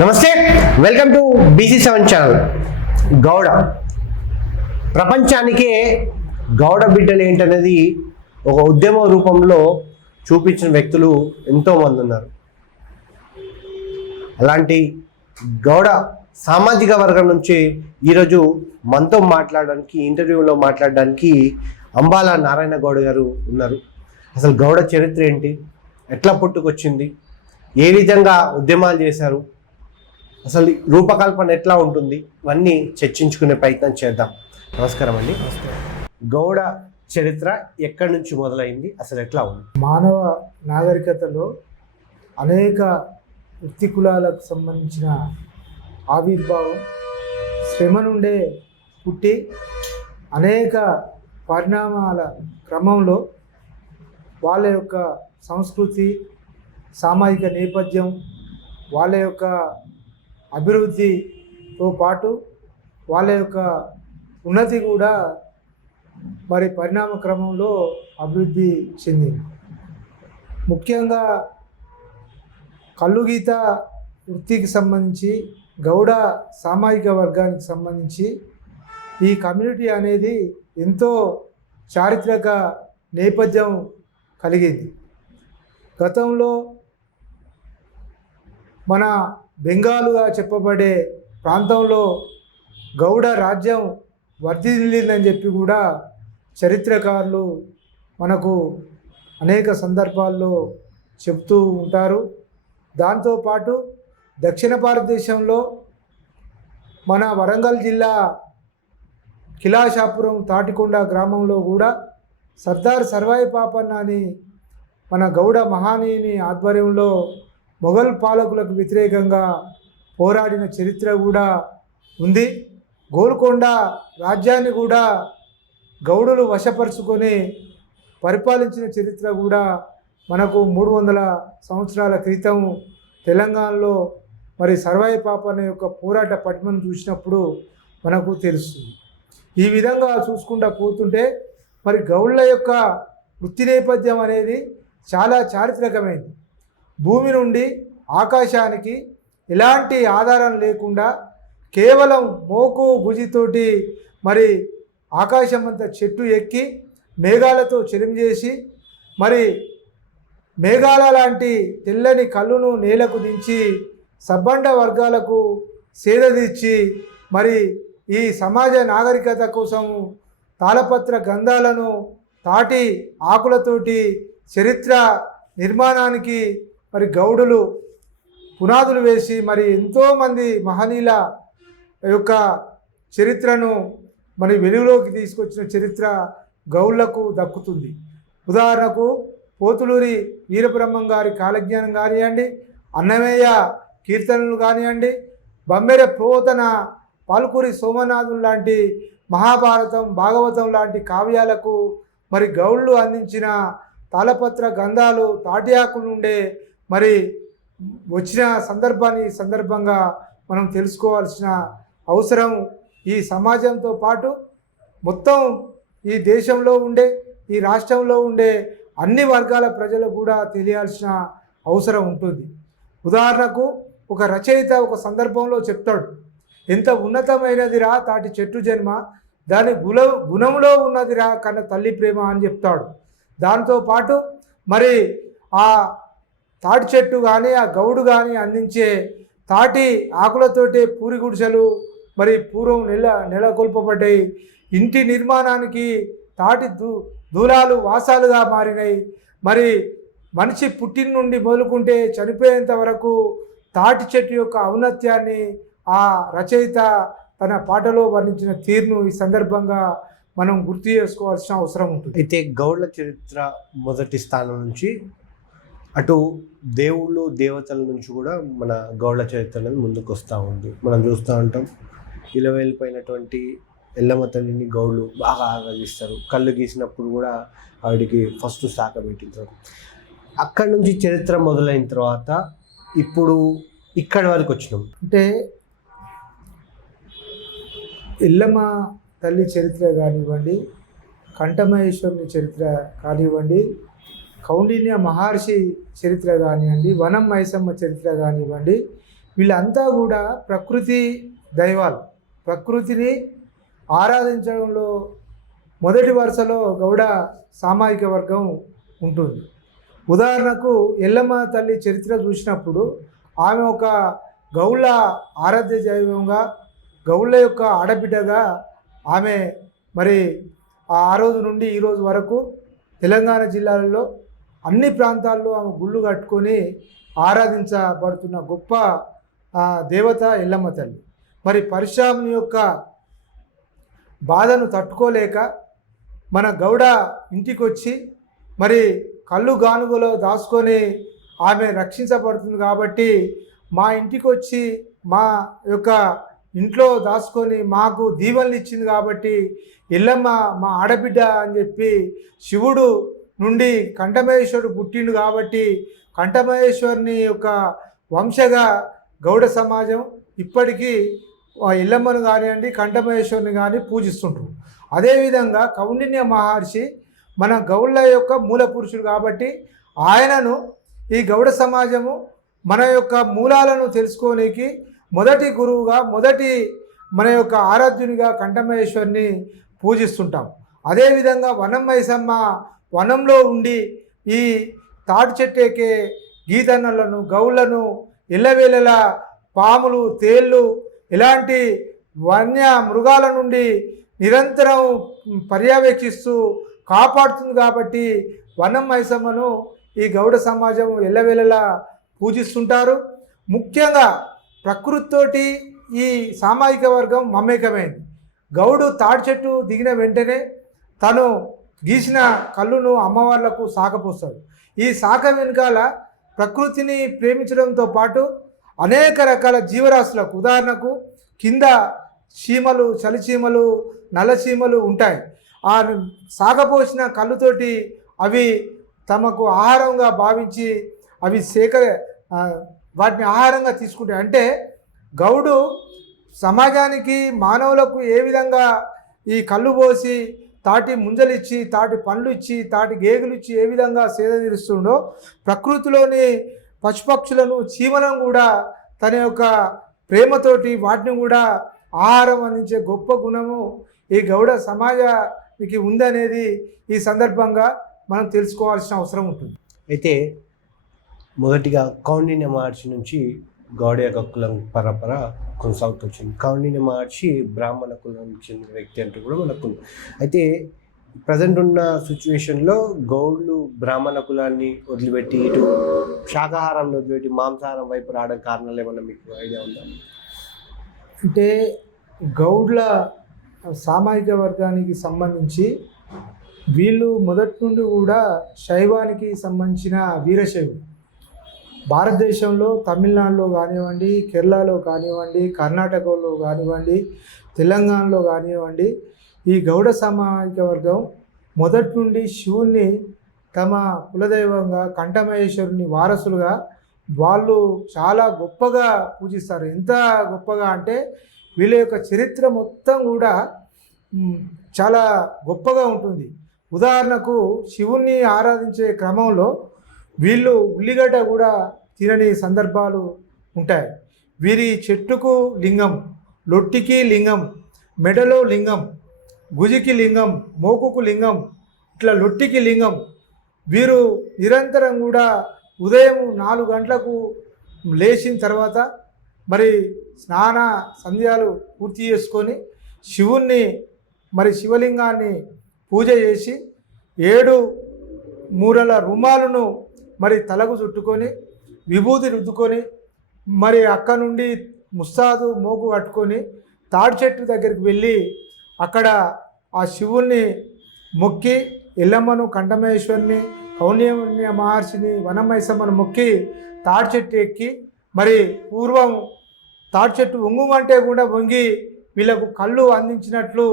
నమస్తే, welcome to BC7 channel. Gowda ప్రపంచానికే గౌడ బిడ్డలు ఏంటనేది ఒక ఉద్యమ రూపంలో చూపించిన వ్యక్తులు ఎంతోమంది ఉన్నారు. అలాంటి గౌడ సామాజిక వర్గం నుంచి ఈరోజు మనతో మాట్లాడడానికి, ఇంటర్వ్యూలో మాట్లాడడానికి అంబాల నారాయణ గౌడ గారు ఉన్నారు. అసలు గౌడ చరిత్ర ఏంటి, ఎట్లా పుట్టుకొచ్చింది, ఏ విధంగా ఉద్యమాలు చేశారు, అసలు రూపకల్పన ఎట్లా ఉంటుంది, ఇవన్నీ చర్చించుకునే ప్రయత్నం చేద్దాం. నమస్కారం అండి. గౌడ చరిత్ర ఎక్కడి నుంచి మొదలైంది, అసలు ఎట్లా ఉంది? మానవ నాగరికతలో అనేక వృత్తి కులాలకు సంబంధించిన ఆవిర్భావం శ్రమ నుండే పుట్టి అనేక పరిణామాల క్రమంలో వాళ్ళ యొక్క సంస్కృతి, సామాజిక నేపథ్యం, వాళ్ళ యొక్క అభివృద్ధితో పాటు వాళ్ళ యొక్క ఉన్నతి కూడా మరి పరిణామ క్రమంలో అభివృద్ధి చెందింది. ముఖ్యంగా కల్లుగీత వృత్తికి సంబంధించి, గౌడ సామాజిక వర్గానికి సంబంధించి ఈ కమ్యూనిటీ అనేది ఎంతో చారిత్రక నేపథ్యం కలిగింది. గతంలో మన బెంగాలుగా చెప్పబడే ప్రాంతంలో గౌడ రాజ్యం వర్ధిల్లిందని చెప్పి కూడా చరిత్రకారులు మనకు అనేక సందర్భాల్లో చెప్తూ ఉంటారు. దాంతోపాటు దక్షిణ భారతదేశంలో మన వరంగల్ జిల్లా కిలాషాపురం తాటికొండ గ్రామంలో కూడా సర్దార్ సర్వాయి పాపన్న అని మన గౌడ మహానీయుని ఆధ్వర్యంలో మొఘల్ పాలకులకు వ్యతిరేకంగా పోరాడిన చరిత్ర కూడా ఉంది. గోల్కొండ రాజ్యాన్ని కూడా గౌడులు వశపరుచుకొని పరిపాలించిన చరిత్ర కూడా మనకు 300 సంవత్సరాల క్రితం తెలంగాణలో మరి సర్వాయి పాపన్న యొక్క పోరాట పటిమను చూసినప్పుడు మనకు తెలుస్తుంది. ఈ విధంగా చూసుకుంటూ పోతుంటే మరి గౌళ్ళ యొక్క వృత్తి నేపథ్యం అనేది చాలా చారిత్రకమైంది. భూమి నుండి ఆకాశానికి ఎలాంటి ఆధారం లేకుండా కేవలం మోకు గుజితోటి మరి ఆకాశం అంతా చెట్టు ఎక్కి మేఘాలతో చెలించేసి మరి మేఘాల లాంటి తెల్లని కళ్ళును నేలకు దించి సబ్బండ వర్గాలకు సేదదీర్చి మరి ఈ సమాజ నాగరికత కోసం తాళపత్ర గంధాలను తాటి ఆకులతోటి చరిత్ర నిర్మాణానికి మరి గౌడులు పునాదులు వేసి మరి ఎంతోమంది మహనీయుల యొక్క చరిత్రను మరి వెలుగులోకి తీసుకొచ్చిన చరిత్ర గౌళ్లకు దక్కుతుంది. ఉదాహరణకు పోతులూరి వీరబ్రహ్మం గారి కాలజ్ఞానం కానివ్వండి, అన్నమయ్య కీర్తనలు కానివ్వండి, బమ్మెర పోతన పాల్కూరి సోమనాథులు లాంటి మహాభారతం, భాగవతం లాంటి కావ్యాలకు మరి గౌళ్ళు అందించిన తాళపత్ర గంధాలు, తాటి ఆకుల నుండే మరి వచ్చిన సందర్భంగా మనం తెలుసుకోవాల్సిన అవసరం ఈ సమాజంతో పాటు మొత్తం ఈ దేశంలో ఉండే, ఈ రాష్ట్రంలో ఉండే అన్ని వర్గాల ప్రజలు కూడా తెలియాల్సిన అవసరం ఉంటుంది. ఉదాహరణకు ఒక రచయిత ఒక సందర్భంలో చెప్తాడు, ఎంత ఉన్నతమైనదిరా తాటి చెట్టు జన్మ, దాని గుణంలో ఉన్నదిరా కన్న తల్లి ప్రేమ అని చెప్తాడు. దాంతోపాటు మరి ఆ తాటి చెట్టు కానీ, ఆ గౌడు కానీ అందించే తాటి ఆకులతోటి పూరి గుడిసెలు మరి పూర్వం నెలకొల్పబడ్డాయి. ఇంటి నిర్మాణానికి తాటి దూలాలు వాసాలుగా మారినాయి. మరి మనిషి పుట్టిన నుండి మొదలుకుంటే చనిపోయేంత వరకు తాటి చెట్టు యొక్క ఔన్నత్యాన్ని ఆ రచయిత తన పాటలో వర్ణించిన తీరును ఈ సందర్భంగా మనం గుర్తు చేసుకోవాల్సిన అవసరం ఉంటుంది. అయితే గౌడ్ల చరిత్ర మొదటి స్థానం నుంచి అటు దేవుళ్ళు దేవతల నుంచి కూడా మన గౌడ్ల చరిత్ర అనేది ముందుకు వస్తూ ఉంది. మనం చూస్తూ ఉంటాం, ఇలవేలిపోయినటువంటి ఎల్లమ్మ తల్లిని గౌడ్లు బాగా ఆరాధిస్తారు. కళ్ళు గీసినప్పుడు కూడా ఆవిడికి ఫస్ట్ శాఖ పెట్టింటారు. అక్కడి నుంచి చరిత్ర మొదలైన తర్వాత ఇప్పుడు ఇక్కడి వరకు వచ్చినాం. అంటే ఎల్లమ్మ తల్లి చరిత్ర కానివ్వండి, కంఠమహేశ్వరుని చరిత్ర కానివ్వండి, కౌండిన్య మహర్షి చరిత్ర కానివ్వండి, వనం మైసమ్మ చరిత్ర కానివ్వండి, వీళ్ళంతా కూడా ప్రకృతి దైవాలు. ప్రకృతిని ఆరాధించడంలో మొదటి వరుసలో గౌడ సామాజిక వర్గం ఉంటుంది. ఉదాహరణకు ఎల్లమ్మ తల్లి చరిత్ర చూసినప్పుడు ఆమె ఒక గౌళ్ళ ఆరాధ్య దైవంగా, గౌళ్ళ యొక్క ఆడబిడ్డగా ఆమె మరి ఆ రోజు నుండి ఈ రోజు వరకు తెలంగాణ జిల్లాలలో అన్ని ప్రాంతాల్లో ఆమె గుళ్ళు కట్టుకొని ఆరాధించబడుతున్న గొప్ప దేవత ఎల్లమ్మ తల్లి. మరి పరశురాముని యొక్క బాధను తట్టుకోలేక మన గౌడ ఇంటికి వచ్చి మరి కళ్ళు గానుగలో దాచుకొని ఆమె రక్షించబడుతుంది కాబట్టి మా ఇంటికి వచ్చి మా యొక్క ఇంట్లో దాచుకొని మాకు దీవెనలు ఇచ్చింది కాబట్టి ఎల్లమ్మ మా ఆడబిడ్డ అని చెప్పి శివుడు నుండి కంఠమహేశ్వరుడు పుట్టిండు కాబట్టి కంఠమహేశ్వరుని యొక్క వంశగా గౌడ సమాజం ఇప్పటికీ ఎల్లమ్మను కానివ్వండి కంఠమహేశ్వరుని కానీ పూజిస్తుంటారు. అదేవిధంగా కౌండిన్య మహర్షి మన గౌళ్ళ యొక్క మూల పురుషుడు కాబట్టి ఆయనను ఈ గౌడ సమాజము మన యొక్క మూలాలను తెలుసుకోనికి మొదటి గురువుగా, మొదటి మన యొక్క ఆరాధ్యునిగా కంఠమహేశ్వరిని పూజిస్తుంటాం. అదేవిధంగా వనం మైసమ్మ వనంలో ఉండి ఈ తాటి చెట్టు ఎక్కే గీతన్నలను, గౌళ్ళను ఎల్లవేళలా పాములు, తేళ్ళు ఇలాంటి వన్య మృగాల నుండి నిరంతరం పర్యవేక్షిస్తూ కాపాడుతుంది కాబట్టి వనం మైసమ్మను ఈ గౌడ సమాజం ఎల్లవేళలా పూజిస్తుంటారు. ముఖ్యంగా ప్రకృతితోటి ఈ సామాజిక వర్గం మమేకమైంది. గౌడు తాడి చెట్టు దిగిన వెంటనే తను గీసిన కళ్ళును అమ్మవార్లకు సాకపోస్తాడు. ఈ శాఖ వెనుకాల ప్రకృతిని ప్రేమించడంతో పాటు అనేక రకాల జీవరాశులకు, ఉదాహరణకు కింద చీమలు, చలిచీమలు, నల్లచీమలు ఉంటాయి. ఆ సాగపోసిన కళ్ళుతోటి అవి తమకు ఆహారంగా భావించి అవి వాటిని ఆహారంగా తీసుకుంటాయి. అంటే గౌడు సమాజానికి, మానవులకు ఏ విధంగా ఈ కళ్ళు పోసి తాటి ముంజలిచ్చి, తాటి పండ్లు ఇచ్చి, తాటి గేగులు ఇచ్చి ఏ విధంగా సేద తీరుస్తుండో ప్రకృతిలోని పశుపక్షులను, చీమలను కూడా తన యొక్క ప్రేమతోటి వాటిని కూడా ఆహారం అందించే గొప్ప గుణము ఈ గౌడ సమాజానికి ఉందనేది ఈ సందర్భంగా మనం తెలుసుకోవాల్సిన అవసరం ఉంటుంది. అయితే మొదటిగా కౌండిన్య మహర్షి నుంచి గౌడ యొక్క కులం పరంపర కొనసాగుతూ వచ్చింది. కౌండిన్య మహర్షి బ్రాహ్మణ కులానికి చెందిన వ్యక్తి అంటూ కూడా మనకు. అయితే ప్రజెంట్ ఉన్న సిచ్యువేషన్లో గౌడ్లు బ్రాహ్మణ కులాన్ని వదిలిపెట్టి ఇటు శాకాహారాన్ని వదిలిపెట్టి మాంసాహారం వైపు రావడం కారణాలు ఏమన్నా మీకు ఐడియా ఉందా? అంటే గౌడ్ల సామాజిక వర్గానికి సంబంధించి వీళ్ళు మొదటి నుండి కూడా శైవానికి సంబంధించిన వీరశైవం. భారతదేశంలో తమిళనాడులో కానివ్వండి, కేరళలో కానివ్వండి, కర్ణాటకలో కానివ్వండి, తెలంగాణలో కానివ్వండి, ఈ గౌడ సామాజిక వర్గం మొదటి నుండి శివుణ్ణి తమ కులదైవంగా, కంఠమహేశ్వరుని వారసులుగా వాళ్ళు చాలా గొప్పగా పూజిస్తారు. ఎంత గొప్పగా అంటే వీళ్ళ యొక్క చరిత్ర మొత్తం కూడా చాలా గొప్పగా ఉంటుంది. ఉదాహరణకు శివుణ్ణి ఆరాధించే క్రమంలో వీళ్ళు ఉల్లిగడ్డ కూడా తినని సందర్భాలు ఉంటాయి. వీరి చెట్టుకు లింగం, లొట్టికి లింగం, మెడలో లింగం, గుజికి లింగం, మోకుకు లింగం, ఇట్లా లొట్టికి లింగం. వీరు నిరంతరం కూడా ఉదయం 4 గంటలకు లేచిన తర్వాత మరి స్నాన సంధ్యాలు పూర్తి చేసుకొని శివుణ్ణి మరి శివలింగాన్ని పూజ చేసి 7 మూరల రుమాలను మరి తలకు చుట్టుకొని విభూతి రుద్దుకొని మరి అక్క నుండి ముస్తాదు మోకు కట్టుకొని తాడి చెట్టు దగ్గరికి వెళ్ళి అక్కడ ఆ శివుణ్ణి మొక్కి ఎల్లమ్మను, కంఠమహేశ్వరిని, కౌండిన్య మహర్షిని, వనమైసమ్మను మొక్కి తాడి చెట్టు ఎక్కి మరి పూర్వం తాడి చెట్టు వంగుమంటే కూడా వంగి వీళ్ళకు కళ్ళు అందించినట్లు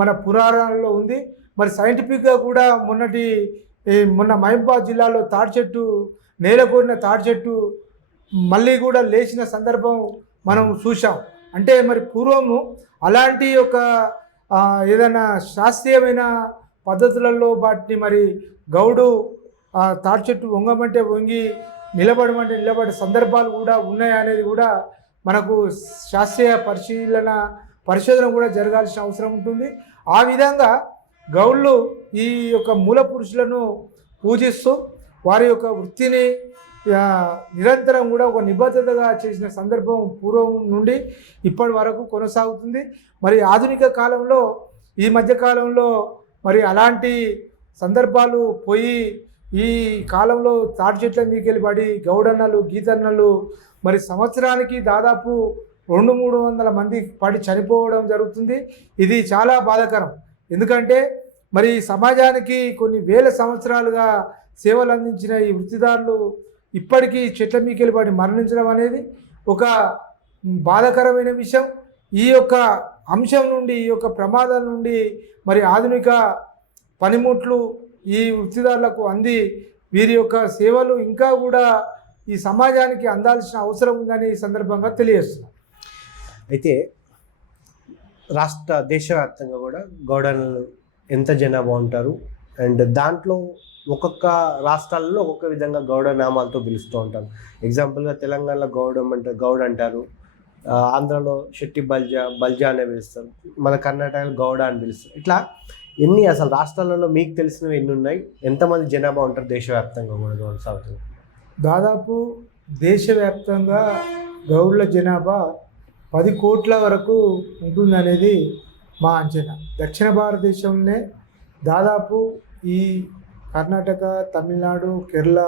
మన పురాణాల్లో ఉంది. మరి సైంటిఫిక్గా కూడా మొన్న మహబూబాబాద్ జిల్లాలో తాడి చెట్టు నేలకూరిన తాడి చెట్టు మళ్ళీ కూడా లేచిన సందర్భం మనం చూసాం. అంటే మరి పూర్వము అలాంటి ఒక ఏదైనా శాస్త్రీయమైన పద్ధతులలో వాటిని మరి గౌడు తాడి చెట్టు వంగమంటే వంగి నిలబడమంటే నిలబడే సందర్భాలు కూడా ఉన్నాయనేది కూడా మనకు శాస్త్రీయ పరిశోధన కూడా జరగాల్సిన అవసరం ఉంటుంది. ఆ విధంగా గౌళ్ళు ఈ యొక్క మూల పురుషులను పూజిస్తూ వారి యొక్క వృత్తిని నిరంతరం కూడా ఒక నిబద్ధతగా చేసిన సందర్భం పూర్వం నుండి ఇప్పటి వరకు కొనసాగుతుంది. మరి ఆధునిక కాలంలో ఈ మధ్యకాలంలో మరి అలాంటి సందర్భాలు పోయి ఈ కాలంలో తాటి చెట్ల మీకెళ్ళి పడి గౌడన్నలు గీతన్నలు మరి సంవత్సరానికి దాదాపు 200-300 మంది పడి చనిపోవడం జరుగుతుంది. ఇది చాలా బాధాకరం. ఎందుకంటే మరి సమాజానికి కొన్ని వేల సంవత్సరాలుగా సేవలు అందించిన ఈ వృత్తిదారులు ఇప్పటికీ చెట్ల మీకెళ్ళి పడి మరణించడం అనేది ఒక బాధాకరమైన విషయం. ఈ యొక్క అంశం నుండి ఈ యొక్క ప్రమాదాల నుండి మరి ఆధునిక పనిముట్లు ఈ వృత్తిదారులకు అంది వీరి యొక్క సేవలు ఇంకా కూడా ఈ సమాజానికి అందాల్సిన అవసరం ఉందని ఈ సందర్భంగా తెలియజేస్తున్నాం. అయితే దేశవ్యాప్తంగా కూడా గౌడన్నలు ఎంత జనాభా ఉంటారు అండ్ దాంట్లో ఒక్కొక్క రాష్ట్రాలలో ఒక్కొక్క విధంగా గౌడ నామాలతో పిలుస్తూ ఉంటారు. ఎగ్జాంపుల్గా తెలంగాణలో గౌడ్ అంటారు, ఆంధ్రలో శెట్టి బల్జా అనే పిలుస్తారు, మన కర్ణాటకలో గౌడ అని పిలుస్తారు. ఇట్లా అసలు రాష్ట్రాలలో మీకు తెలిసినవి ఎన్ని ఉన్నాయి, ఎంతమంది జనాభా ఉంటారు దేశవ్యాప్తంగా కూడా కొనసాగుతుంది? దాదాపు దేశవ్యాప్తంగా గౌడ్ల జనాభా 10 కోట్ల వరకు ఉంటుందనేది మా అంచనా. దక్షిణ భారతదేశంలోనే దాదాపు ఈ కర్ణాటక, తమిళనాడు, కేరళ,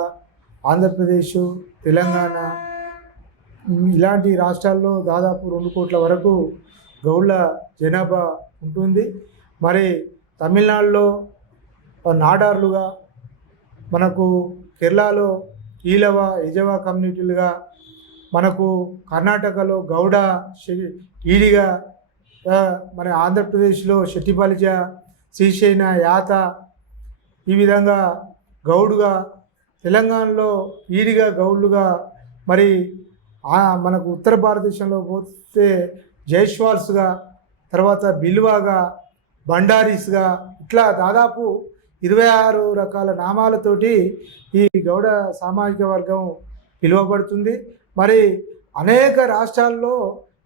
ఆంధ్రప్రదేశ్, తెలంగాణ ఇలాంటి రాష్ట్రాల్లో దాదాపు 2 కోట్ల వరకు గౌడ్ల జనాభా ఉంటుంది. మరి తమిళనాడులో నాడార్లుగా, మనకు కేరళలో ఈలవ యజవ కమ్యూనిటీలుగా, మనకు కర్ణాటకలో గౌడ ఈడిగా, మన ఆంధ్రప్రదేశ్లో శెట్టిపలిజ, శ్రీశైన, యాత ఈ విధంగా గౌడుగా, తెలంగాణలో ఈడిగా గౌడ్లుగా, మరి మనకు ఉత్తర భారతదేశంలో పోతే జైస్వాల్స్గా, తర్వాత బిల్వాగా, బండారీస్గా, ఇట్లా దాదాపు 26 రకాల నామాలతోటి ఈ గౌడ సామాజిక వర్గం పిలువబడుతుంది. మరి అనేక రాష్ట్రాల్లో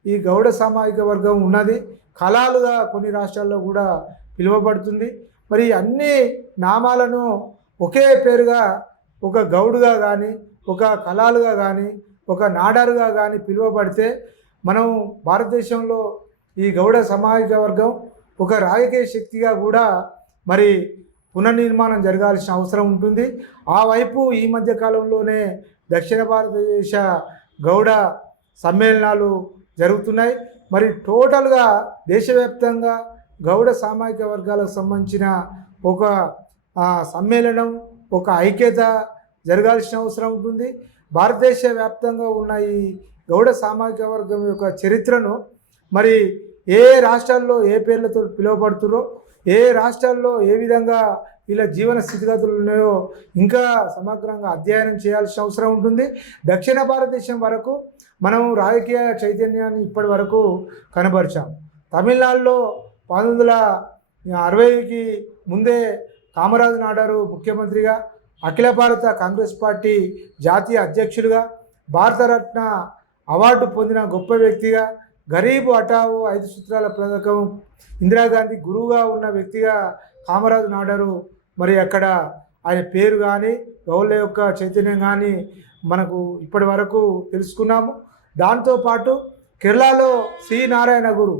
ఈ గౌడ సామాజిక వర్గం ఉన్నది. కళాలుగా కొన్ని రాష్ట్రాల్లో కూడా పిలువబడుతుంది. మరి అన్ని నామాలను ఒకే పేరుగా ఒక గౌడుగా కానీ, ఒక కళాలుగా కానీ, ఒక నాడారుగా కానీ పిలువబడితే మనం భారతదేశంలో ఈ గౌడ సామాజిక వర్గం ఒక రాజకీయ శక్తిగా కూడా మరి పునర్నిర్మాణం జరగాల్సిన అవసరం ఉంటుంది. ఆ వైపు ఈ మధ్య కాలంలోనే దక్షిణ భారతదేశ గౌడ సమ్మేళనాలు జరుగుతున్నాయి. మరి టోటల్గా దేశవ్యాప్తంగా గౌడ సామాజిక వర్గాలకు సంబంధించిన ఒక సమ్మేళనం, ఒక ఐక్యత జరగాల్సిన అవసరం ఉంటుంది. భారతదేశ వ్యాప్తంగా ఉన్న ఈ గౌడ సామాజిక వర్గం యొక్క చరిత్రను మరి ఏ రాష్ట్రాల్లో ఏ పేర్లతో పిలువబడుతున్నారో, ఏ రాష్ట్రాల్లో ఏ విధంగా వీళ్ళ జీవన స్థితిగతులు ఉన్నాయో ఇంకా సమగ్రంగా అధ్యయనం చేయాల్సిన అవసరం ఉంటుంది. దక్షిణ భారతదేశం వరకు మనం రాజకీయ చైతన్యాన్ని ఇప్పటి వరకు కనబరిచాం. తమిళనాడులో 1960కి ముందే కామరాజు నాడారు ముఖ్యమంత్రిగా, అఖిల భారత కాంగ్రెస్ పార్టీ జాతీయ అధ్యక్షులుగా, భారతరత్న అవార్డు పొందిన గొప్ప వ్యక్తిగా, గరీబ్ హఠావో 5 సూత్రాల పథకం ఇందిరాగాంధీ గురువుగా ఉన్న వ్యక్తిగా కామరాజు నాడారు. మరి అక్కడ ఆయన పేరు కానీ గౌళ్ళ యొక్క చైతన్యం కానీ మనకు ఇప్పటి వరకు తెలుసుకున్నాము. దాంతోపాటు కేరళలో శ్రీ నారాయణ గురు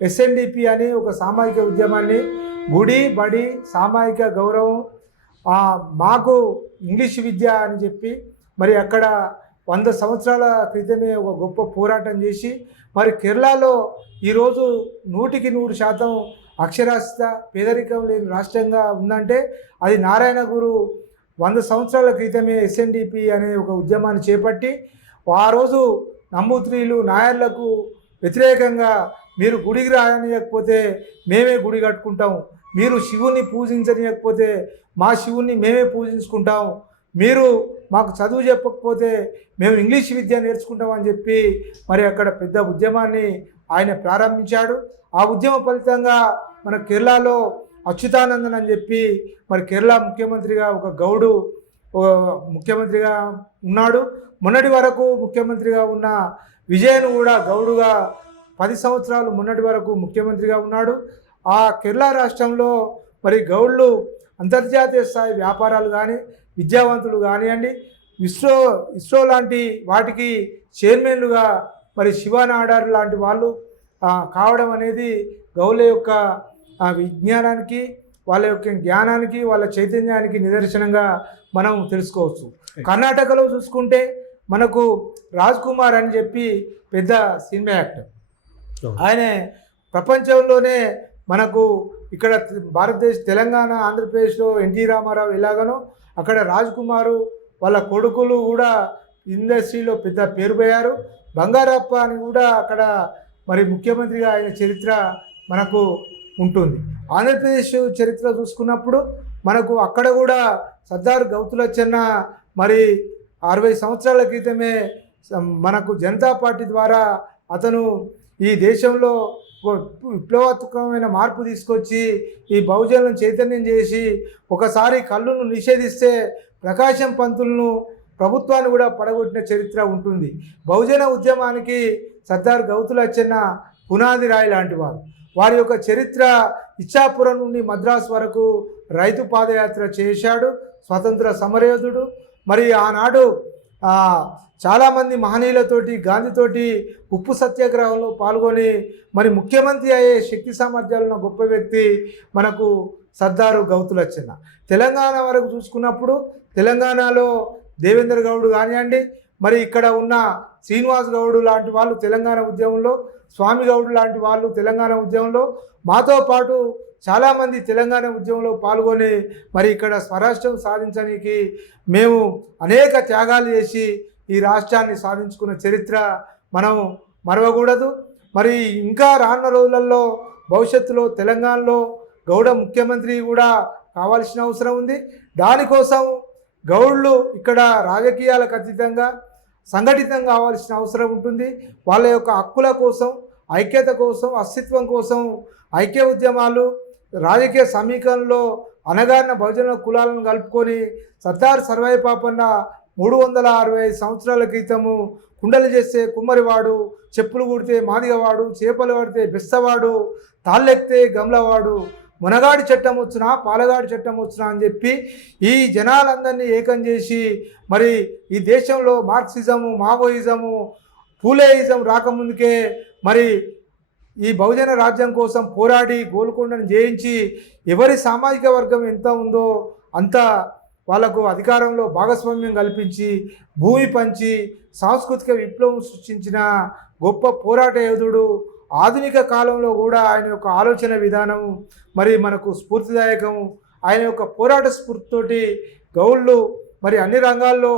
SNDP అని ఒక సామాజిక ఉద్యమాన్ని, గుడి బడి సామాజిక గౌరవం, మాకు ఇంగ్లీష్ విద్య అని చెప్పి మరి అక్కడ 100 సంవత్సరాల క్రితమే ఒక గొప్ప పోరాటం చేసి మరి కేరళలో ఈరోజు 100% అక్షరాస్యత, పేదరికం లేని రాష్ట్రంగా ఉందంటే అది నారాయణ గురు 100 సంవత్సరాల క్రితమే SNDP అనే ఒక ఉద్యమాన్ని చేపట్టి ఆ రోజు నంబూత్రీలు నాయర్లకు వ్యతిరేకంగా మీరు గుడికి రానియకపోతే మేమే గుడి కట్టుకుంటాం, మీరు శివుని పూజించనియకపోతే మా శివుని మేమే పూజించుకుంటాం, మీరు మాకు చదువు చెప్పకపోతే మేము ఇంగ్లీష్ విద్య నేర్చుకుంటామని చెప్పి మరి అక్కడ పెద్ద ఉద్యమాన్ని ఆయన ప్రారంభించాడు. ఆ ఉద్యమ ఫలితంగా మన కేరళలో అచ్యుతానందన్ అని చెప్పి మరి కేరళ ముఖ్యమంత్రిగా ఒక గౌడు ముఖ్యమంత్రిగా ఉన్నాడు. మొన్నటి వరకు ముఖ్యమంత్రిగా ఉన్న విజయన్ కూడా గౌడుగా 10 సంవత్సరాలు మొన్నటి వరకు ముఖ్యమంత్రిగా ఉన్నాడు. ఆ కేరళ రాష్ట్రంలో మరి గౌడ్లు అంతర్జాతీయ స్థాయి వ్యాపారాలు కానీ విద్యావంతులు కానివ్వండి, ఇస్రో లాంటి వాటికి చైర్మన్లుగా మరి శివనాడార్ లాంటి వాళ్ళు కావడం అనేది గౌళ్ళ యొక్క విజ్ఞానానికి, వాళ్ళ యొక్క జ్ఞానానికి, వాళ్ళ చైతన్యానికి నిదర్శనంగా మనం తెలుసుకోవచ్చు. కర్ణాటకలో చూసుకుంటే మనకు రాజ్ కుమార్ అని చెప్పి పెద్ద సినిమా యాక్టర్. ఆయన ప్రపంచంలోనే మనకు ఇక్కడ భారతదేశ తెలంగాణ ఆంధ్రప్రదేశ్లో ఎన్టీ రామారావు ఎలాగనో అక్కడ రాజ్ కుమారు వాళ్ళ కొడుకులు కూడా ఇండస్ట్రీలో పెద్ద పేరు పోయారు. బంగారప్ప అని కూడా అక్కడ మరి ముఖ్యమంత్రిగా ఆయన చరిత్ర మనకు ఉంటుంది. ఆంధ్రప్రదేశ్ చరిత్ర చూసుకున్నప్పుడు మనకు అక్కడ కూడా సర్దార్ గౌతులచ్చన్న మరి 60 సంవత్సరాల క్రితమే మనకు జనతా పార్టీ ద్వారా అతను ఈ దేశంలో విప్లవాత్మకమైన మార్పు తీసుకొచ్చి ఈ బహుజనులను చైతన్యం చేసి ఒకసారి కళ్ళును నిషేధిస్తే ప్రకాశం పంతులను ప్రభుత్వాన్ని కూడా పడగొట్టిన చరిత్ర ఉంటుంది. బహుజన ఉద్యమానికి సర్దార్ గౌతులచ్చన్న పునాది రాయి లాంటి వారి యొక్క చరిత్ర ఇచ్చాపురం నుండి మద్రాసు వరకు రైతు పాదయాత్ర చేశాడు. స్వతంత్ర సమరయోధుడు. మరి ఆనాడు చాలామంది మహనీయులతోటి గాంధీతోటి ఉప్పు సత్యాగ్రహంలో పాల్గొని మరి ముఖ్యమంత్రి అయ్యే శక్తి సామర్థ్యాలున్న గొప్ప వ్యక్తి మనకు సర్దారు గౌతులచ్చన్న. తెలంగాణ వరకు చూసుకున్నప్పుడు తెలంగాణలో దేవేంద్ర గౌడ్ కానివ్వండి, మరి ఇక్కడ ఉన్న శ్రీనివాస్ గౌడ్ లాంటి వాళ్ళు తెలంగాణ ఉద్యమంలో, స్వామి గౌడ్ లాంటి వాళ్ళు తెలంగాణ ఉద్యమంలో, మాతో పాటు చాలామంది తెలంగాణ ఉద్యమంలో పాల్గొని మరి ఇక్కడ స్వరాష్ట్రం సాధించడానికి మేము అనేక త్యాగాలు చేసి ఈ రాష్ట్రాన్ని సాధించుకున్న చరిత్ర మనం మరవకూడదు. మరి ఇంకా రానున్న రోజులలో భవిష్యత్తులో తెలంగాణలో గౌడ ముఖ్యమంత్రి కూడా కావాల్సిన అవసరం ఉంది. దానికోసం గౌడ్లు ఇక్కడ రాజకీయాలకు అతీతంగా సంఘటితం కావాల్సిన అవసరం ఉంటుంది. వాళ్ళ యొక్క హక్కుల కోసం, ఐక్యత కోసం, అస్తిత్వం కోసం ఐక్య ఉద్యమాలు, రాజకీయ సమీకరణలో అనగారిన బహుజన కులాలను కలుపుకొని సర్దార్ సర్వాయి పాపన్న 365 సంవత్సరాల క్రితము కుండలు చేస్తే కుమ్మరివాడు, చెప్పులు కుడితే మాదిగవాడు, చేపలు పడితే బెస్తవాడు, తాళ్ళెక్తే గమ్లవాడు, మునగాడి చట్టం వచ్చినా పాలగాడి చట్టం వచ్చినా అని చెప్పి ఈ జనాలందరినీ ఏకం చేసి మరి ఈ దేశంలో మార్క్సిజము, మావోయిజము, పూలేయిజం రాకముందుకే మరి ఈ బహుజన రాజ్యం కోసం పోరాడి గోల్కొండను జయించి ఎవరి సామాజిక వర్గం ఎంత ఉందో అంత వాళ్ళకు అధికారంలో భాగస్వామ్యం కల్పించి భూమి పంచి సాంస్కృతిక విప్లవం సృష్టించిన గొప్ప పోరాట యోధుడు. ఆధునిక కాలంలో కూడా ఆయన యొక్క ఆలోచన విధానం మరి మనకు స్ఫూర్తిదాయకం. ఆయన యొక్క పోరాట స్ఫూర్తితోటి గౌళ్ళు మరి అన్ని రంగాల్లో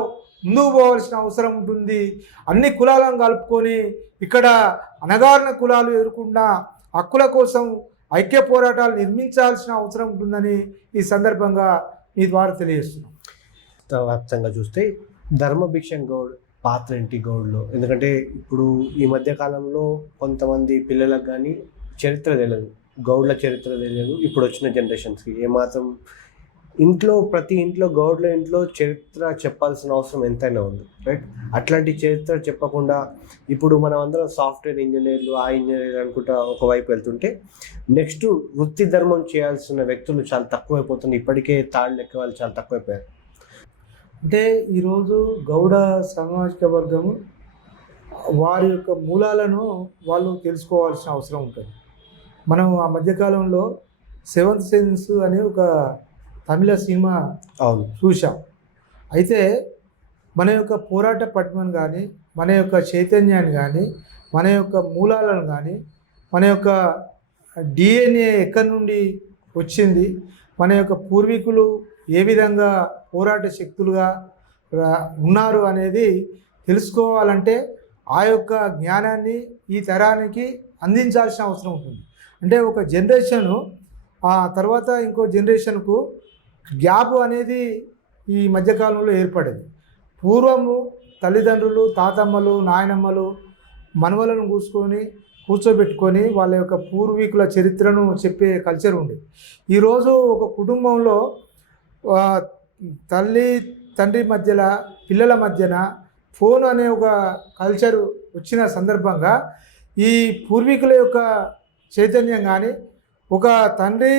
ముందుకు పోవాల్సిన అవసరం ఉంటుంది. అన్ని కులాలను కలుపుకొని ఇక్కడ అణగారిన కులాలు ఎదుర్కొన్న హక్కుల కోసం ఐక్య పోరాటాలు నిర్మించాల్సిన అవసరం ఉంటుందని ఈ సందర్భంగా మీ ద్వారా తెలియజేస్తున్నాం. వ్యాప్తంగా చూస్తే ధర్మభిక్షణ్ గౌడ్ పాత్ర ఏంటి గౌడ్లో? ఎందుకంటే ఇప్పుడు ఈ మధ్య కాలంలో కొంతమంది పిల్లలకు కానీ చరిత్ర తెలియదు, గౌడ్ల చరిత్ర తెలియదు. ఇప్పుడు వచ్చిన జనరేషన్స్కి ఏమాత్రం ప్రతి ఇంట్లో గౌడ్ల ఇంట్లో చరిత్ర చెప్పాల్సిన అవసరం ఎంతైనా ఉంది, రైట్? అట్లాంటి చరిత్ర చెప్పకుండా ఇప్పుడు మనం అందరం సాఫ్ట్వేర్ ఇంజనీర్లు, ఆ ఇంజనీర్లు అనుకుంటా ఒకవైపు వెళ్తుంటే నెక్స్ట్ వృత్తి ధర్మం చేయాల్సిన వ్యక్తులు చాలా తక్కువైపోతుంది. ఇప్పటికే తాళ్ళు ఎక్కే వాళ్ళు చాలా తక్కువైపోయారు. అంటే ఈరోజు గౌడ సామాజిక వర్గము వారి యొక్క మూలాలను వాళ్ళు తెలుసుకోవాల్సిన అవసరం ఉంటుంది. మనం ఆ మధ్యకాలంలో 7th సెన్స్ అనే ఒక తమిళ సినిమా చూసాం. అయితే మన యొక్క పోరాట పట్మను కానీ, మన యొక్క చైతన్యాన్ని కానీ, మన యొక్క మూలాలను కానీ, మన యొక్క DNA ఎక్కడి నుండి వచ్చింది, మన యొక్క పూర్వీకులు ఏ విధంగా పోరాట శక్తులుగా ఉన్నారు అనేది తెలుసుకోవాలంటే ఆ యొక్క జ్ఞానాన్ని ఈ తరానికి అందించాల్సిన అవసరం ఉంటుంది. అంటే ఒక జనరేషను ఆ తర్వాత ఇంకో జనరేషన్కు గ్యాప్ అనేది ఈ మధ్యకాలంలో ఏర్పడేది. పూర్వము తల్లిదండ్రులు, తాతమ్మలు, నాయనమ్మలు మనవలను కూర్చోబెట్టుకొని వాళ్ళ యొక్క పూర్వీకుల చరిత్రను చెప్పే కల్చర్ ఉండేది. ఈరోజు ఒక కుటుంబంలో తల్లి, తండ్రి మధ్యలో పిల్లల మధ్యన ఫోన్ అనే ఒక కల్చర్ వచ్చిన సందర్భంగా ఈ పూర్వీకుల యొక్క చైతన్యం కానీ ఒక తండ్రి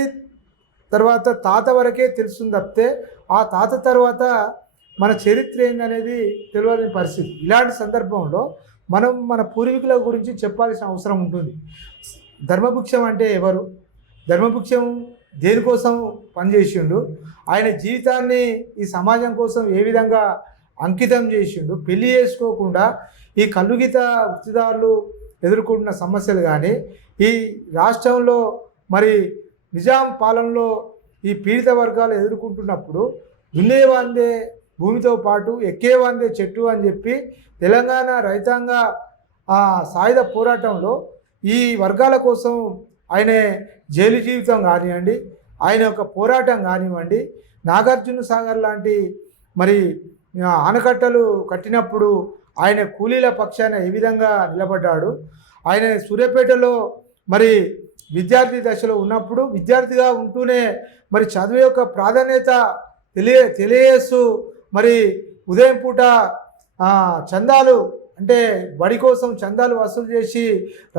తర్వాత తాత వరకే తెలుస్తుంది తప్పితే ఆ తాత తర్వాత మన చరిత్ర ఏందనేది తెలియని పరిస్థితి. ఇలాంటి సందర్భంలో మనం మన పూర్వీకుల గురించి చెప్పాల్సిన అవసరం ఉంటుంది. ధర్మభిక్షం అంటే ఎవరు, ధర్మభిక్షం దేనికోసం పనిచేసిండు, ఆయన జీవితాన్ని ఈ సమాజం కోసం ఏ విధంగా అంకితం చేసిండు, పెళ్లి చేసుకోకుండా ఈ కల్లుగీత వృత్తిదారులు ఎదుర్కొంటున్న సమస్యలు కానీ, ఈ రాష్ట్రంలో మరి నిజాం పాలనలో ఈ పీడిత వర్గాలు ఎదుర్కొంటున్నప్పుడు దున్నేవాందే భూమితో పాటు ఎక్కేవాందే చెట్టు అని చెప్పి తెలంగాణ రైతాంగ సాయుధ పోరాటంలో ఈ వర్గాల కోసం ఆయన జైలు జీవితం కానివ్వండి, ఆయన యొక్క పోరాటం కానివ్వండి, నాగార్జున సాగర్ లాంటి మరి ఆనకట్టలు కట్టినప్పుడు ఆయన కూలీల పక్షాన ఏ విధంగా నిలబడ్డాడు, ఆయన సూర్యాపేటలో మరి విద్యార్థి దశలో ఉన్నప్పుడు విద్యార్థిగా ఉంటూనే మరి చదువు యొక్క ప్రాధాన్యత తెలియజేస్తూ మరి ఉదయం పూట చందాలు అంటే బడి కోసం చందాలు వసూలు చేసి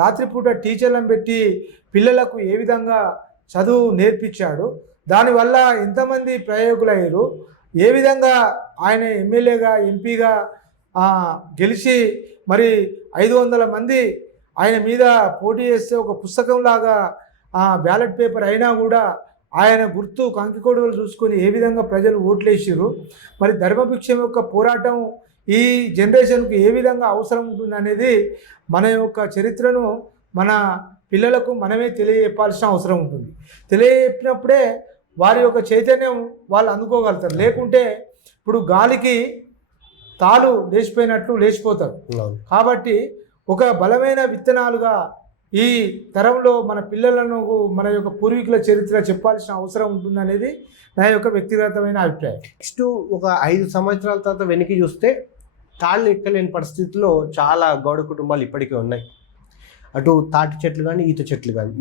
రాత్రిపూట టీచర్లను పెట్టి పిల్లలకు ఏ విధంగా చదువు నేర్పించాడు, దానివల్ల ఎంతమంది ప్రయోగులయ్యారు, ఏ విధంగా ఆయన ఎమ్మెల్యేగా ఎంపీగా గెలిచి మరి 500 మంది ఆయన మీద పోటీ చేస్తే ఒక పుస్తకంలాగా బ్యాలెట్ పేపర్ అయినా కూడా ఆయన గుర్తు కంకికొడువలు చూసుకొని ఏ విధంగా ప్రజలు ఓట్లేసారు, మరి ధర్మభిక్షం యొక్క పోరాటం ఈ జనరేషన్కు ఏ విధంగా అవసరం ఉంటుంది అనేది మన యొక్క చరిత్రను మన పిల్లలకు మనమే తెలియజెప్పాల్సిన అవసరం ఉంటుంది. తెలియజెప్పినప్పుడే వారి యొక్క చైతన్యం వాళ్ళు అందుకోగలుగుతారు. లేకుంటే ఇప్పుడు గాలికి తాళ్ళు లేచిపోయినట్లు లేచిపోతారు. కాబట్టి ఒక బలమైన విత్తనాలుగా ఈ తరంలో మన పిల్లలను మన యొక్క పూర్వీకుల చరిత్ర చెప్పాల్సిన అవసరం ఉంటుందనేది నా యొక్క వ్యక్తిగతమైన అభిప్రాయం. నెక్స్ట్ ఒక 5 సంవత్సరాల తర్వాత వెనక్కి చూస్తే తాళ్ళు ఎక్కలేని పరిస్థితుల్లో చాలా గౌడ కుటుంబాలు ఇప్పటికే ఉన్నాయి. అటు తాటి చెట్లు కానీ ఈత చెట్లు కానీ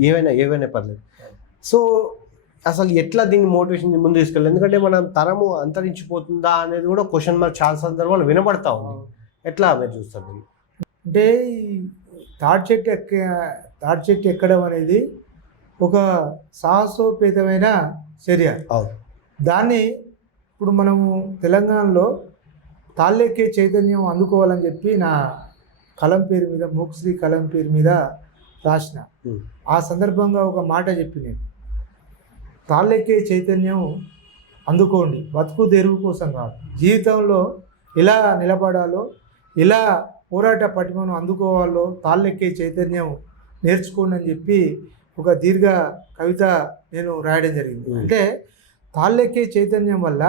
ఏవైనా పర్లేదు. సో అసలు ఎట్లా దీన్ని మోటివేషన్ ముందు తీసుకెళ్ళాలి, ఎందుకంటే మన తరము అంతరించిపోతుందా అనేది కూడా క్వశ్చన్ మార్క్ చాలా సందర్భాలు వినబడతా ఉంది. ఎట్లా మీరు చూస్తారు? అంటే ఈ తాటి చెట్టు ఎక్కడం అనేది ఒక సాహసోపేతమైన చర్య. దాన్ని ఇప్పుడు మనము తెలంగాణలో తాళ్ళెక్కే చైతన్యం అందుకోవాలని చెప్పి నా కలం పేరు మీద మూక్శ్రీ కలం పేరు మీద రాసిన. ఆ సందర్భంగా ఒక మాట చెప్పి నేను తాళ్ళెక్కే చైతన్యం అందుకోండి, బతుకు తెరువు కోసం కాదు, జీవితంలో ఎలా నిలబడాలో ఎలా పోరాట పటిమను అందుకోవాలో తాళ్ళెక్కే చైతన్యం నేర్చుకోండి అని చెప్పి ఒక దీర్ఘ కవిత నేను రాయడం జరిగింది. అంటే తాళ్ళెక్కే చైతన్యం వల్ల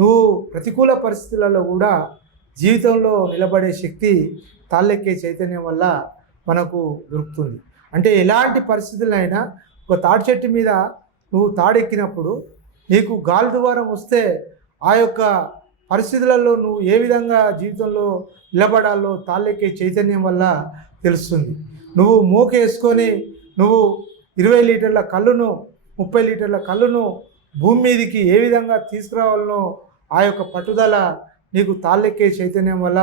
నువ్వు ప్రతికూల పరిస్థితులలో కూడా జీవితంలో నిలబడే శక్తి తాళ్ళెక్కే చైతన్యం వల్ల మనకు దొరుకుతుంది. అంటే ఎలాంటి పరిస్థితులైనా ఒక తాటి చెట్టు మీద నువ్వు తాడెక్కినప్పుడు నీకు గాలి ద్వారం వస్తే ఆ యొక్క పరిస్థితులలో నువ్వు ఏ విధంగా జీవితంలో నిలబడాలో తాళ్ళెక్కే చైతన్యం వల్ల తెలుస్తుంది. నువ్వు మోకేసుకొని నువ్వు 20 లీటర్ల కళ్ళును 30 లీటర్ల కళ్ళును భూమి మీదకి ఏ విధంగా తీసుకురావాలనో ఆ యొక్క పట్టుదల నీకు తాళ్ళెక్కే చైతన్యం వల్ల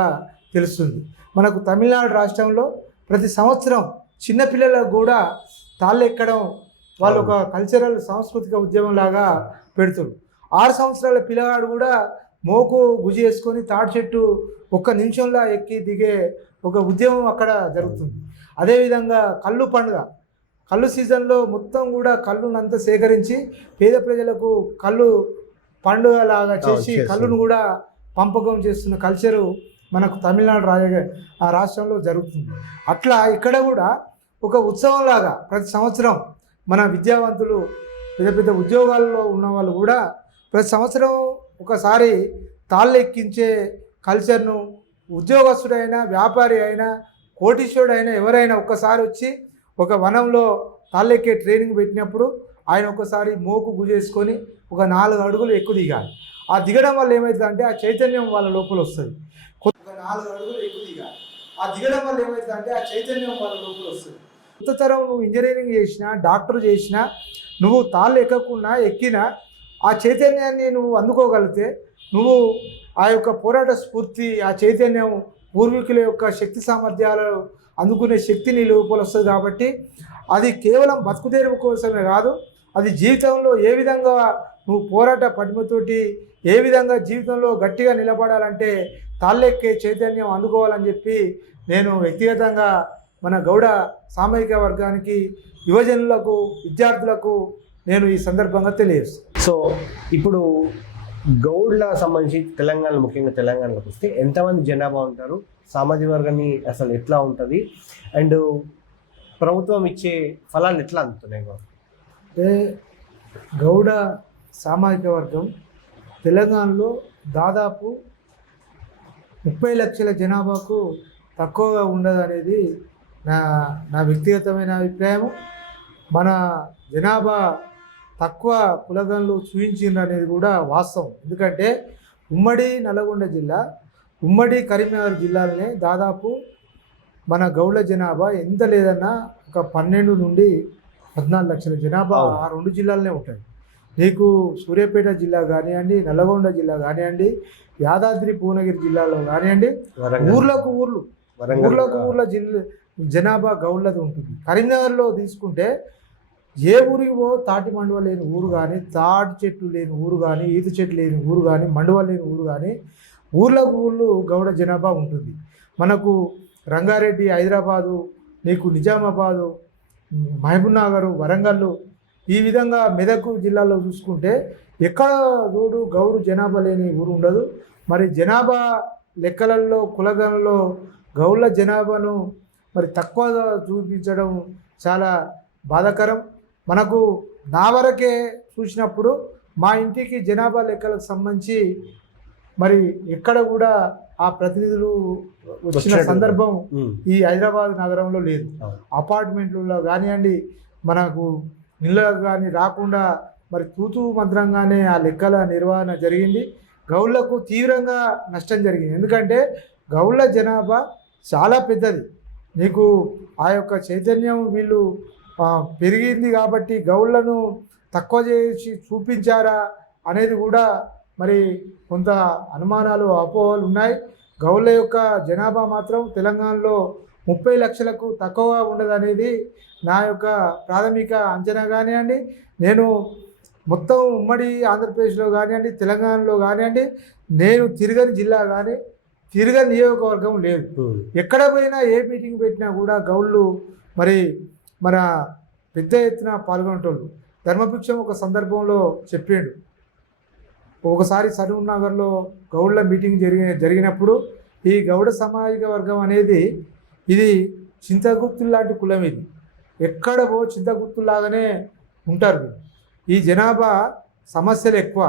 తెలుస్తుంది. మనకు తమిళనాడు రాష్ట్రంలో ప్రతి సంవత్సరం చిన్నపిల్లలకు కూడా తాళ్ళెక్కడం వాళ్ళు ఒక కల్చరల్ సాంస్కృతిక ఉద్యమం లాగా పెడుతున్నారు. 6 సంవత్సరాల పిల్లగాడు కూడా మోకు గుజి వేసుకొని తాటి చెట్టు 1 నిమిషంలో ఎక్కి దిగే ఒక ఉద్యమం అక్కడ జరుగుతుంది. అదేవిధంగా కళ్ళు పండుగ, కళ్ళు సీజన్లో మొత్తం కూడా కళ్ళును అంతా సేకరించి పేద ప్రజలకు కళ్ళు పండుగ లాగా చేసి కళ్ళును కూడా పంపకం చేస్తున్న కల్చరు మనకు తమిళనాడు రాష్ట్రంలో జరుగుతుంది. అట్లా ఇక్కడ కూడా ఒక ఉత్సవంలాగా ప్రతి సంవత్సరం మన విద్యావంతులు పెద్ద పెద్ద ఉద్యోగాల్లో ఉన్న వాళ్ళు కూడా ప్రతి సంవత్సరం ఒకసారి తాళ్ళెక్కించే కల్చర్ను ఉద్యోగస్తుడైనా వ్యాపారి అయినా కోటీశ్వరుడైనా ఎవరైనా ఒక్కసారి వచ్చి ఒక వనంలో తాళ్ళెక్కే ట్రైనింగ్ పెట్టినప్పుడు ఆయన ఒకసారి మోకు గుజేసుకొని ఒక 4 అడుగులు ఎక్కువ దిగాలి. ఆ దిగడం వల్ల ఏమవుతుందంటే ఆ చైతన్యం వాళ్ళ లోపల వస్తుంది. ఒక 4 అడుగులు ఎక్కువ దిగాలి. ఆ దిగడం వల్ల ఏమవుతుందంటే ఆ చైతన్యం వాళ్ళ లోపల వస్తుంది. కొత్త తరం నువ్వు ఇంజనీరింగ్ చేసినా డాక్టర్ చేసినా నువ్వు తాళ్ళు ఎక్కకున్నా ఎక్కినా ఆ చైతన్యాన్ని నువ్వు అందుకోగలిగితే నువ్వు ఆ యొక్క పోరాట స్ఫూర్తి, ఆ చైతన్యం, పూర్వీకుల యొక్క శక్తి సామర్థ్యాలు అందుకునే శక్తిని లోపల వస్తుంది. కాబట్టి అది కేవలం బతుకుదేరువు కోసమే కాదు, అది జీవితంలో ఏ విధంగా నువ్వు పోరాట పటిమతోటి ఏ విధంగా జీవితంలో గట్టిగా నిలబడాలంటే తాళ్ళెక్కే చైతన్యం అందుకోవాలని చెప్పి నేను వ్యక్తిగతంగా మన గౌడ సామాజిక వర్గానికి, యువజనులకు, విద్యార్థులకు నేను ఈ సందర్భంగా తెలియజేస్తాను. సో ఇప్పుడు గౌడ్ల సంబంధించి తెలంగాణ, ముఖ్యంగా తెలంగాణలోకి వస్తే ఎంతమంది జనాభా ఉంటారు, సామాజిక వర్గాన్ని అసలు ఎట్లా ఉంటుంది, అండ్ ప్రభుత్వం ఇచ్చే ఫలాలు ఎట్లా అందుతున్నాయి? అంటే గౌడ సామాజిక వర్గం తెలంగాణలో దాదాపు 30 లక్షల జనాభాకు తక్కువగా ఉండదు అనేది నా వ్యక్తిగతమైన అభిప్రాయం. మన జనాభా తక్కువ కులగణలు చూపించిండ్రు అనేది కూడా వాస్తవం. ఎందుకంటే ఉమ్మడి నల్గొండ జిల్లా, ఉమ్మడి కరీంనగర్ జిల్లాలోనే దాదాపు మన గౌడ్ల జనాభా ఎంత లేదన్నా ఒక 12 నుండి 14 లక్షల జనాభా ఆ 2 జిల్లాలనే ఉంటుంది. నీకు సూర్యాపేట జిల్లా కానివ్వండి, నల్గొండ జిల్లా కానివ్వండి, యాదాద్రి భువనగిరి జిల్లాలో కానివ్వండి, ఊర్లకు ఊర్ల జనాభా గౌడ్లది ఉంటుంది. కరీంనగర్లో తీసుకుంటే ఏ ఊరికి తాటి మండువ లేని ఊరు కానీ, తాటి చెట్లు లేని ఊరు కానీ, ఈత చెట్లు లేని ఊరు కానీ, మండువ లేని ఊరు కానీ, ఊర్లకు ఊర్లు గౌడ జనాభా ఉంటుంది. మనకు రంగారెడ్డి, హైదరాబాదు, నీకు నిజామాబాదు, మహబూబ్నగర్, వరంగల్, ఈ విధంగా మెదక్ జిల్లాలో చూసుకుంటే ఎక్కడ రోడ్డు గౌడు జనాభా లేని ఊరు ఉండదు. మరి జనాభా లెక్కలలో, కులగణలో గౌడ్ల జనాభాను మరి తక్కువ చూపించడం చాలా బాధాకరం. మనకు నా వరకే చూసినప్పుడు మా ఇంటికి జనాభా లెక్కలకు సంబంధించి మరి ఎక్కడ కూడా ఆ ప్రతినిధులు వచ్చిన సందర్భం ఈ హైదరాబాద్ నగరంలో లేదు. అపార్ట్మెంట్లలో కానివ్వండి, మనకు ఇళ్ళకు కానీ రాకుండా మరి తూతూ మంత్రంగానే ఆ లెక్కల నిర్వహణ జరిగింది. గౌళ్లకు తీవ్రంగా నష్టం జరిగింది. ఎందుకంటే గౌళ్ల జనాభా చాలా పెద్దది. నీకు ఆ యొక్క చైతన్యం వీళ్ళు పెరిగింది కాబట్టి గౌళ్లను తక్కువ చేసి చూపించారా అనేది కూడా మరి కొంత అనుమానాలు, అపోహలు ఉన్నాయి. గౌళ్ల యొక్క జనాభా మాత్రం తెలంగాణలో 30 లక్షలకు తక్కువగా ఉండదనేది నా యొక్క ప్రాథమిక అంచనా కానివ్వండి. నేను మొత్తం ఉమ్మడి ఆంధ్రప్రదేశ్లో కానివ్వండి, తెలంగాణలో కానివ్వండి, నేను తిరగని జిల్లా కానీ, తిరగని నియోజకవర్గం లేదు. ఎక్కడ పోయినా ఏ మీటింగ్ పెట్టినా కూడా గౌళ్ళు మరి మన పెద్ద ఎత్తున పాల్గొనేటోళ్ళు. ధర్మభిక్షం ఒక సందర్భంలో చెప్పిండు. ఒకసారి సరూర్ నగర్లో గౌడ్ల మీటింగ్ జరిగినప్పుడు ఈ గౌడ సామాజిక వర్గం అనేది ఇది చింతగుర్తులు లాంటి కులం. ఇది ఎక్కడ చింతగుర్తులాగానే ఉంటారు. ఈ జనాభా సమస్యలు ఎక్కువ,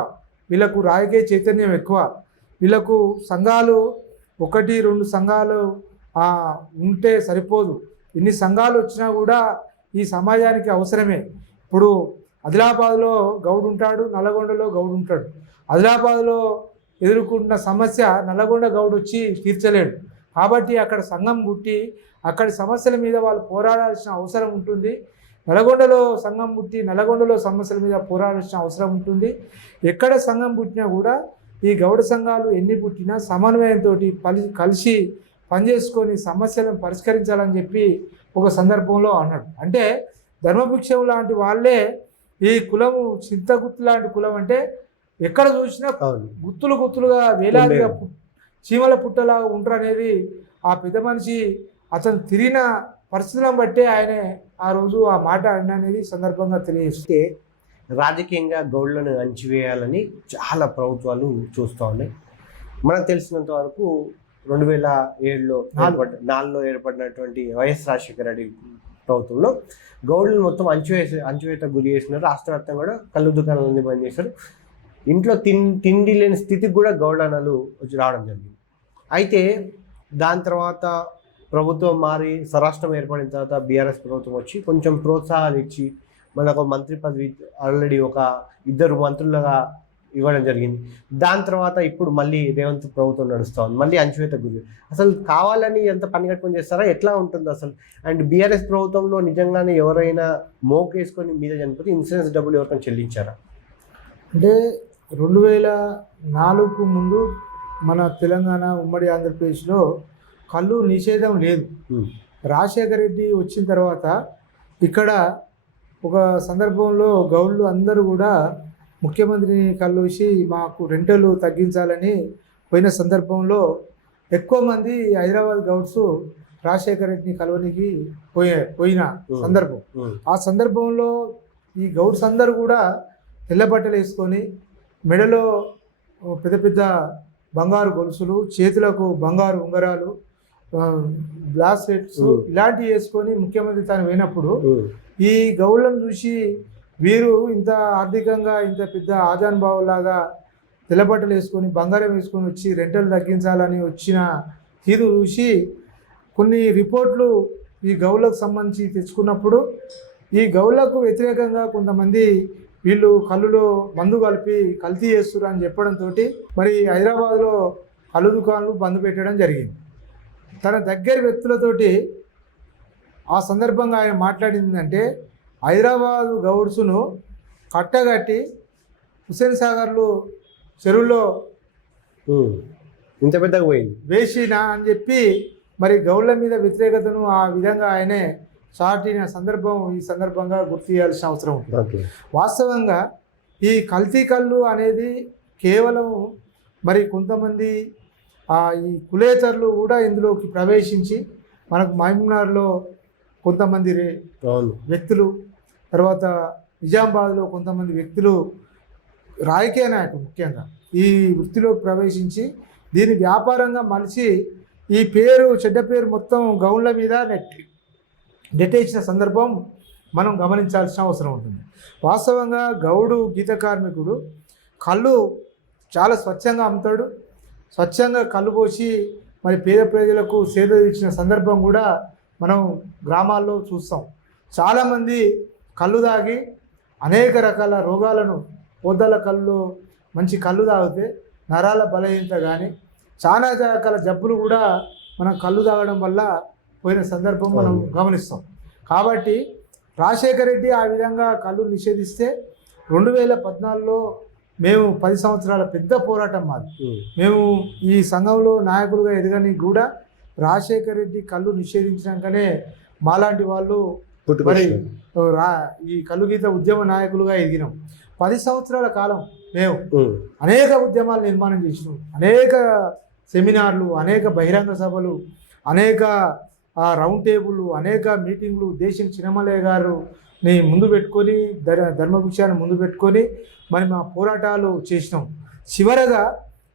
వీళ్ళకు రాజకీయ చైతన్యం ఎక్కువ, వీళ్ళకు సంఘాలు 1-2 సంఘాలు ఉంటే సరిపోదు. ఇన్ని సంఘాలు వచ్చినా కూడా ఈ సమాజానికి అవసరమే. ఇప్పుడు ఆదిలాబాద్లో గౌడు ఉంటాడు, నల్లగొండలో గౌడు ఉంటాడు. ఆదిలాబాద్లో ఎదుర్కొన్న సమస్య నల్లగొండ గౌడు వచ్చి తీర్చలేడు. కాబట్టి అక్కడ సంఘం పుట్టి అక్కడి సమస్యల మీద వాళ్ళు పోరాడాల్సిన అవసరం ఉంటుంది. నల్గొండలో సంఘం పుట్టి నల్గొండలో సమస్యల మీద పోరాడాల్సిన అవసరం ఉంటుంది. ఎక్కడ సంఘం పుట్టినా కూడా ఈ గౌడ సంఘాలు ఎన్ని పుట్టినా సమన్వయంతో కలిసి పనిచేసుకొని సమస్యలను పరిష్కరించాలని చెప్పి ఒక సందర్భంలో అన్నాడు. అంటే ధర్మభిక్షం లాంటి వాళ్ళే ఈ కులము చింతగుత్తు లాంటి కులం. అంటే ఎక్కడ చూసినా గుత్తులుగా వేలాదిగా చీమల పుట్టలాగా ఉంటారు అనేది ఆ పెద్ద మనిషి అతను తిరిగిన పరిస్థితులను బట్టే ఆయన ఆ రోజు ఆ మాట అనేది సందర్భంగా తెలియజేస్తే రాజకీయంగా గౌడ్లను అణచివేయాలని చాలా ప్రభుత్వాలు చూస్తూ ఉన్నాయి. మనకు తెలిసినంత వరకు 2007లో ఏర్పడినటువంటి వైఎస్ రాజశేఖర రెడ్డి ప్రభుత్వంలో గౌడ్లను మొత్తం అంచువేత గురి చేసినారు. రాష్ట్ర వ్యాప్తంగా కూడా కళ్ళు దుకాణాలన్నీ బంద్ చేశారు. ఇంట్లో తిండి లేని స్థితికి కూడా గౌడనలు వచ్చి రావడం జరిగింది. అయితే దాని తర్వాత ప్రభుత్వం మారి స్వరాష్ట్రం ఏర్పడిన తర్వాత బీఆర్ఎస్ ప్రభుత్వం వచ్చి కొంచెం ప్రోత్సాహాలు ఇచ్చి మనకు మంత్రి పదవి ఆల్రెడీ 1-2 మంత్రులుగా ఇవ్వడం జరిగింది. దాని తర్వాత ఇప్పుడు మళ్ళీ రేవంత్ ప్రభుత్వం నడుస్తూ ఉంది. మళ్ళీ అంచువేత గురి. అసలు కావాలని ఎంత పని కట్టుకొని చేస్తారా, ఎట్లా ఉంటుంది అసలు? అండ్ బీఆర్ఎస్ ప్రభుత్వంలో నిజంగానే ఎవరైనా మోకేసుకొని మీద చనిపోతే ఇన్సూరెన్స్ డబ్బులు ఎవరికైనా చెల్లించారా? అంటే 2004కు ముందు మన తెలంగాణ ఉమ్మడి ఆంధ్రప్రదేశ్లో కళ్ళు నిషేధం లేదు. రాజశేఖర రెడ్డి వచ్చిన తర్వాత ఇక్కడ ఒక సందర్భంలో గౌడ్లు అందరూ కూడా ముఖ్యమంత్రిని కలిసి మాకు రెంటలు తగ్గించాలని పోయిన సందర్భంలో ఎక్కువ మంది హైదరాబాద్ గౌడ్స్ రాజశేఖర రెడ్డిని కలవనికి పోయిన సందర్భం. ఆ సందర్భంలో ఈ గౌడ్స్ అందరూ కూడా తెల్లబట్టలు వేసుకొని మెడలో పెద్ద పెద్ద బంగారు గొలుసులు, చేతులకు బంగారు ఉంగరాలు, బ్రాస్లెట్స్ ఇలాంటివి వేసుకొని ముఖ్యమంత్రి తాను పోయినప్పుడు ఈ గౌళ్ళను చూసి వీరు ఇంత ఆర్థికంగా ఇంత పెద్ద ఆజాన్ బావులాగా తెల్లబట్టలు వేసుకొని బంగారం వేసుకొని వచ్చి రెంటలు తగ్గించాలని వచ్చిన తీరు చూసి కొన్ని రిపోర్ట్లు ఈ గౌళ్ళకు సంబంధించి తెచ్చుకున్నప్పుడు ఈ గౌళ్ళకు వ్యతిరేకంగా కొంతమంది వీళ్ళు కళ్ళులో మందు కలిపి కల్తీ చేస్తున్నారు అని చెప్పడంతో మరి హైదరాబాద్లో కళ్ళు దుకాణాలు బంద్ పెట్టడం జరిగింది. తన దగ్గర వ్యక్తులతోటి ఆ సందర్భంగా ఆయన మాట్లాడిందంటే హైదరాబాదు గౌడ్స్ను కట్టగట్టి హుస్సేన్ సాగర్లో చెరువులో ఇంత పెద్దగా పోయింది వేసిన అని చెప్పి మరి గౌళ్ళ మీద వ్యతిరేకతను ఆ విధంగా ఆయనే చాటిన సందర్భం ఈ సందర్భంగా గుర్తు చేయాల్సిన అవసరం ఉంటుంది. వాస్తవంగా ఈ కల్తీ కళ్ళు అనేది కేవలం మరి కొంతమంది ఈ కులేతరులు కూడా ఇందులోకి ప్రవేశించి మనకు మహబూబ్నగర్లో కొంతమంది వ్యక్తులు, తర్వాత నిజామాబాద్లో కొంతమంది వ్యక్తులు, రాజకీయ నాయకులు ముఖ్యంగా ఈ వృత్తిలోకి ప్రవేశించి దీన్ని వ్యాపారంగా మలిచి ఈ పేరు చెడ్డ పేరు మొత్తం గౌన్ల మీద నెట్టేసిన సందర్భం మనం గమనించాల్సిన అవసరం ఉంటుంది. వాస్తవంగా గౌడు గీత కార్మికుడు కళ్ళు చాలా స్వచ్ఛంగా అమ్ముతాడు. స్వచ్ఛంగా కళ్ళు పోసి మరి పేద ప్రజలకు సేద తీర్చిన సందర్భం కూడా మనం గ్రామాల్లో చూస్తాం. చాలామంది కళ్ళు తాగి అనేక రకాల రోగాలను, పొద్దల కళ్ళు మంచి కళ్ళు తాగితే నరాల బలహీనత కానీ చాలా రకాల జబ్బులు కూడా మనం కళ్ళు తాగడం వల్ల పోయిన సందర్భం మనం గమనిస్తాం. కాబట్టి రాజశేఖర రెడ్డి ఆ విధంగా కళ్ళు నిషేధిస్తే 2014లో మేము 10 సంవత్సరాల పెద్ద పోరాటం మాది. మేము ఈ సంఘంలో నాయకులుగా ఎదగడానికి కూడా రాజశేఖర రెడ్డి కళ్ళు నిషేధించినాకనే మాలాంటి వాళ్ళు మరి ఈ కళ్ళు గీత ఉద్యమ నాయకులుగా ఎదిగినాం. 10 సంవత్సరాల కాలం మేము అనేక ఉద్యమాలు నిర్మాణం చేసినాం. అనేక సెమినార్లు, అనేక బహిరంగ సభలు, అనేక రౌండ్ టేబుల్, అనేక మీటింగ్లు దేశం చిన్నమలయ్య గారుని ముందు పెట్టుకొని ధర్మభిక్షాన్ని ముందు పెట్టుకొని మరి మా పోరాటాలు చేసినాం. చివరగా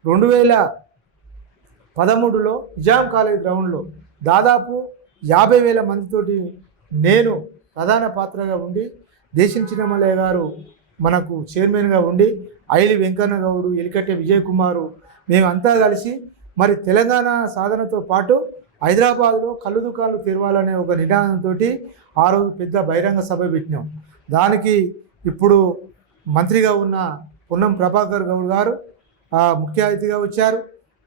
2013లో నిజాం కాలేజ్ గ్రౌండ్లో దాదాపు 50,000 మందితోటి నేను ప్రధాన పాత్రగా ఉండి దేశం చిన్నమలయ్య గారు మనకు చైర్మన్గా ఉండి ఐలి వెంకన్న గౌడు, ఎలికట్టె విజయ్ కుమారు మేమంతా కలిసి మరి తెలంగాణ సాధనతో పాటు హైదరాబాద్లో కళ్ళు దుకాణాలు తెరవాలనే ఒక నినాదంతో ఆ రోజు పెద్ద బహిరంగ సభ పెట్టినాం. దానికి ఇప్పుడు మంత్రిగా ఉన్న పొన్నం ప్రభాకర్ గౌడ్ గారు ముఖ్య అతిథిగా వచ్చారు.